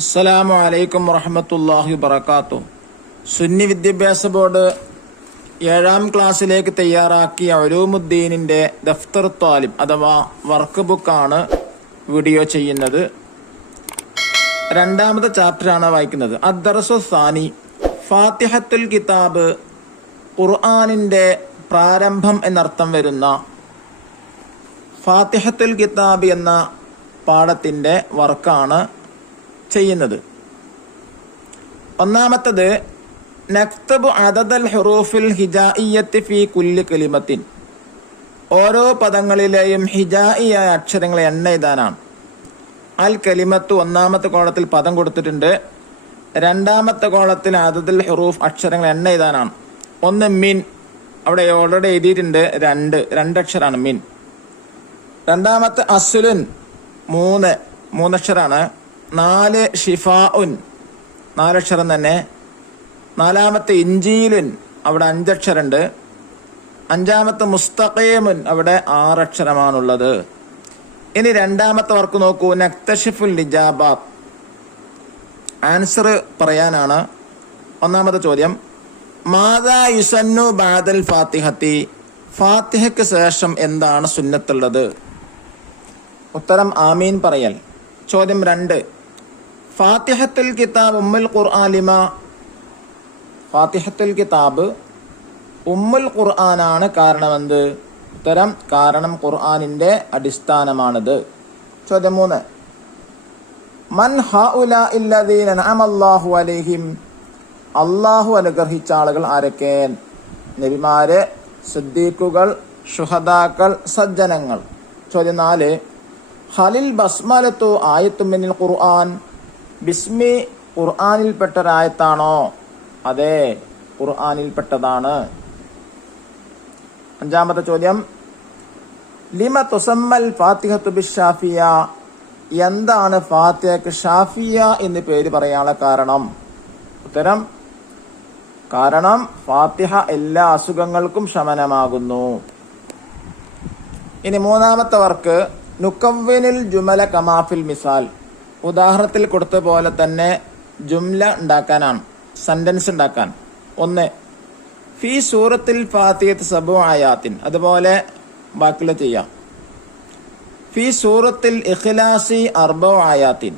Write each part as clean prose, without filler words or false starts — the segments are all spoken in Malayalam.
അസ്സലാമു അലൈക്കും വറഹ്മത്തുള്ളാഹി വബറകാതുഹു. സുന്നി വിദ്യാഭ്യാസ ബോർഡ് 7ാം ക്ലാസ്സിലേക്ക് തയ്യാറാക്കിയ ഉലൂമുദ്ദീനിന്റെ ദഫ്തർ ത്വാലിബ് അഥവാ വർക്ക് ബുക്കാണ് വീഡിയോ ചെയ്യുന്നത്. 2ാമത്തെ ചാപ്റ്ററാണ് വായിക്കുന്നത്. അദ്ദർസു സാനി, ഫാത്തിഹത്തുൽ കിതാബ്, ഖുർആനിന്റെ പ്രാരംഭം എന്നർത്ഥം വരുന്ന ഫാത്തിഹത്തുൽ കിതാബ് എന്ന പാഠത്തിന്റെ വർക്കാണ് ചെയ്യുന്നത്. ഒന്നാമത്തത് നക്തബു അദദൽ ഹുറൂഫിൽ ഹിജായിയ്യത്തി ഫീ കുല്ലി കലിമത്തിൻ, ഓരോ പദങ്ങളിലെയും ഹിജായിയായ അക്ഷരങ്ങളെ എണ്ണ എഴുതാനാണ്. അൽ കലിമത്ത് ഒന്നാമത്തെ കോളത്തിൽ പദം കൊടുത്തിട്ടുണ്ട്. 2ാമത്തെ കോളത്തിൽ അദദൽ ഹുറൂഫ് അക്ഷരങ്ങൾ എണ്ണ എഴുതാനാണ്. ഒന്ന് മിൻ, അവിടെ ഓൾറെഡി എഴുതിയിട്ടുണ്ട്, രണ്ട് അക്ഷരാണ് മിൻ. 2ാമത്തെ അസ്ലുൻ, മൂന്നക്ഷരാണ്. 4 ഷിഫാഉൻ, 4 അക്ഷരം തന്നെ. 4ാമത്തെ ഇഞ്ചീലുൻ, അവിടെ 5 അക്ഷരമുണ്ട്. 5ാമത്തെ മുസ്തഖീമുൻ, അവിടെ 6 അക്ഷരമാണുള്ളത്. ഇനി 2ാമത്തെ വർക്ക് നോക്കൂ. നക്തഷിഫുൽ ഇജാബാത്ത്, ആൻസർ പറയാനാണ്. 1ാമത്തെ ചോദ്യം, മാദാ യുസന്നു ബഅദൽ ഫാത്തിഹത്തി, ഫാത്തിഹയ്ക്ക് ശേഷം എന്താണ് സുന്നത്തുള്ളത്? ഉത്തരം ആമീൻ പറയൽ. ചോദ്യം 2, ഫാത്തിഹത്തുൽ കിതാബ് ഉമ്മുൽ ഖുർആൻ ലിമ, ഫാത്തിഹത്തുൽ കിതാബ് ഉമ്മുൽ ഖുർആനാണ്, കാരണമെന്ത്? ഉത്തരം കാരണം ഖുർആനിന്റെ അടിസ്ഥാനമാണിത്. ചോദ്യം 3, മൻ ഹഉലാഇ അല്ലദീന അൻഅമല്ലാഹു അലൈഹിം, അല്ലാഹു അനുഗ്രഹിച്ച ആളുകൾ ആരൊക്കെ? നബിമാര്, സിദ്ദീഖുകൾ, ശുഹദാക്കൾ, സജ്ജനങ്ങൾ. ചോദ്യം 4, ഹലിൽ ബസ്മലത്തു ആയത്തും മിനൽ ഖുർആൻ, ബിസ്മി ഖുർആനിൽപ്പെട്ടൊരായത്താണോ? അതെ, ഖുർആനിൽപ്പെട്ടതാണ്. 5ാമത്തെ ചോദ്യം, ലിമ തുസമ്മൽ ഫാത്തിഹത്തു ബിശ്ശാഫിയ, എന്താണ് ഫാത്തിഹയ്ക്ക് ഷാഫിയ എന്ന് പേര് പറയാനുള്ള കാരണം? ഉത്തരം കാരണം ഫാത്തിഹ എല്ലാ അസുഖങ്ങൾക്കും ശമനമാകുന്നു. ഇനി 3ാമത്തെ വർക്ക്, നുക്കവ്വിനിൽ ജുമല കമാഫിൽ മിസാൽ, ഉദാഹരണത്തിൽ കൊടുത്ത പോലെ തന്നെ ജുംല ഉണ്ടാക്കാനാണ്, സെന്റൻസ് ഉണ്ടാക്കാൻ. 1, ഫി സൂറത്തിൽ ഫാത്തിഹത്ത് സബു ആയാത്തിൻ, അതുപോലെ ബാക്കിയുള്ള ചെയ്യാം. ഫി സൂറത്തിൽ ഇഖ്ലാസി 4 ആയാത്തിൻ,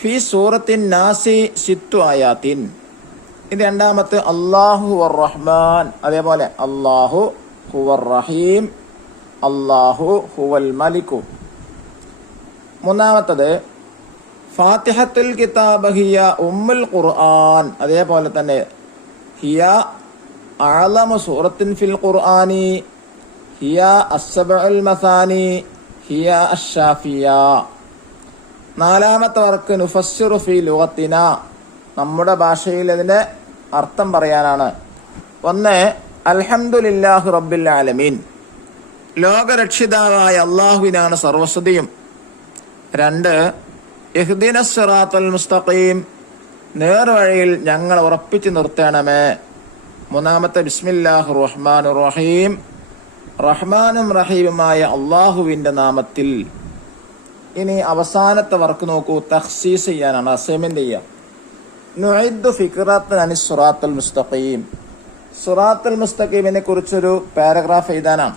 ഫി സൂറത്തിൻ നാസി 6 ആയാത്തിൻ. ഇത് 2ാമത്തെ അല്ലാഹു വർ റഹ്മാൻ, അതേപോലെ അല്ലാഹു ഹുവർ റഹീം, അല്ലാഹു ഹുവൽ മലിക്കു. 3ാമത്തത് ഫാത്തിഹത്തുൽ കിതാബ് ഹിയ ഉമ്മുൽ ഖുർആൻ, അതേപോലെ തന്നെ ഹിയ അഅലമു സൂറത്തിൻ ഫിൽ ഖുർആനി, ഹിയ അസ്സബഉൽ മസാനി, ഹിയ അശ്ശാഫിയ. 4ാമത്തെ വർക്ക് നുഫസ്സിറു ഫി ലുഗത്തിന, നമ്മുടെ ഭാഷയിൽ അതിന്റെ അർത്ഥം പറയാനാണ്. 1, അൽഹംദുലില്ലാഹി റബ്ബിൽ ആലമീൻ, ലോകരക്ഷിതാവായ അള്ളാഹുവിനാണ് സർവസ്തുതിയും. 2, ഇഹ്ദിനസ് സിറാത്തൽ മുസ്തഖീം, നേർവഴിയിൽ ഞങ്ങൾ ഉറപ്പിച്ചു നിർത്തണമേ. 3ാമത്തെ ബിസ്മില്ലാഹിർ റഹ്മാനിർ റഹീം, റഹ്മാനും റഹീമുമായ അള്ളാഹുവിന്റെ നാമത്തിൽ. ഇനി അവസാനത്തെ വർക്ക് നോക്കൂ, തഖ്സീസ് ചെയ്യാനാണ്, അസൈൻമെന്റ് ചെയ്യാം. നുഇദ്ദു ഫിക്റത്തൻ അനിസ് സിറാത്തുൽ മുസ്തഖീം, സിറാത്തുൽ മുസ്തഖീമിനെ കുറിച്ചൊരു പാരഗ്രാഫ് എഴുതാനാണ്.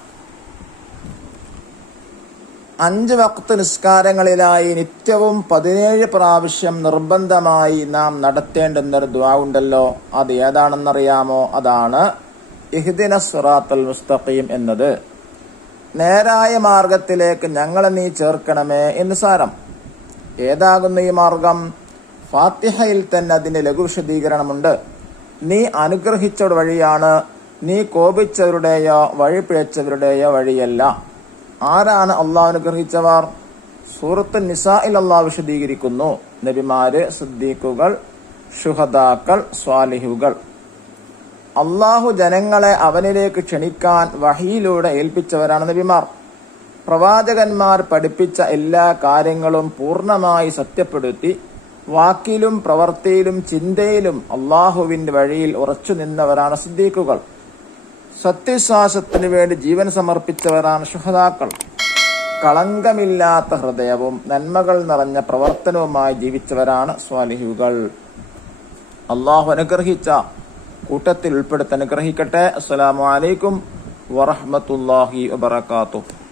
5 വഖ്ത് നിസ്കാരങ്ങളിലായി നിത്യവും 17 പ്രാവശ്യം നിർബന്ധമായി നാം നടത്തേണ്ടുന്നൊരു ദുആ ഉണ്ടല്ലോ, അത് ഏതാണെന്നറിയാമോ? അതാണ് ഇഹ്ദിനസ് സിറാത്തുൽ മുസ്തഖീം എന്നത്. നേരായ മാർഗത്തിലേക്ക് ഞങ്ങളെ നീ ചേർക്കണമേ എന്ന് സാരം. ഏതാകുന്നു ഈ മാർഗം? ഫാത്തിഹയിൽ തന്നെ അതിന്റെ ലഘു വിശദീകരണമുണ്ട്. നീ അനുഗ്രഹിച്ച വഴിയാണ്, നീ കോപിച്ചവരുടെയോ വഴിപിഴച്ചവരുടെയോ വഴിയല്ല. ആരാണ് അള്ളാഹു അനുഗ്രഹിച്ചവർ? സൂറത്തുൻ നിസായിൽ അള്ളാഹു വിശദീകരിക്കുന്നു. നബിമാര്, സിദ്ദീഖുകൾ, ശുഹദാക്കൾ, സ്വാലിഹുകൾ. അള്ളാഹു ജനങ്ങളെ അവനിലേക്ക് ക്ഷണിക്കാൻ വഹിയിലൂടെ ഏൽപ്പിച്ചവരാണ് നബിമാർ. പ്രവാചകന്മാർ പഠിപ്പിച്ച എല്ലാ കാര്യങ്ങളും പൂർണ്ണമായി സത്യപ്പെടുത്തി വാക്കിലും പ്രവൃത്തിയിലും ചിന്തയിലും അള്ളാഹുവിന്റെ വഴിയിൽ ഉറച്ചു നിന്നവരാണ് സിദ്ദീഖുകൾ. സത്യശ്വാസത്തിനു വേണ്ടി ജീവൻ സമർപ്പിച്ചവരാണ് ശുഹദാക്കൾ. കളങ്കമില്ലാത്ത ഹൃദയവും നന്മകൾ നിറഞ്ഞ പ്രവർത്തനവുമായി ജീവിച്ചവരാണ് സ്വാലിഹുകൾ. അള്ളാഹു അനുഗ്രഹിച്ച കൂട്ടത്തിൽ ഉൾപ്പെടുത്തി അനുഗ്രഹിക്കട്ടെ. അസ്സലാമു അലൈക്കും വറഹ്മത്തുള്ളാഹി വബറകാതുഹു.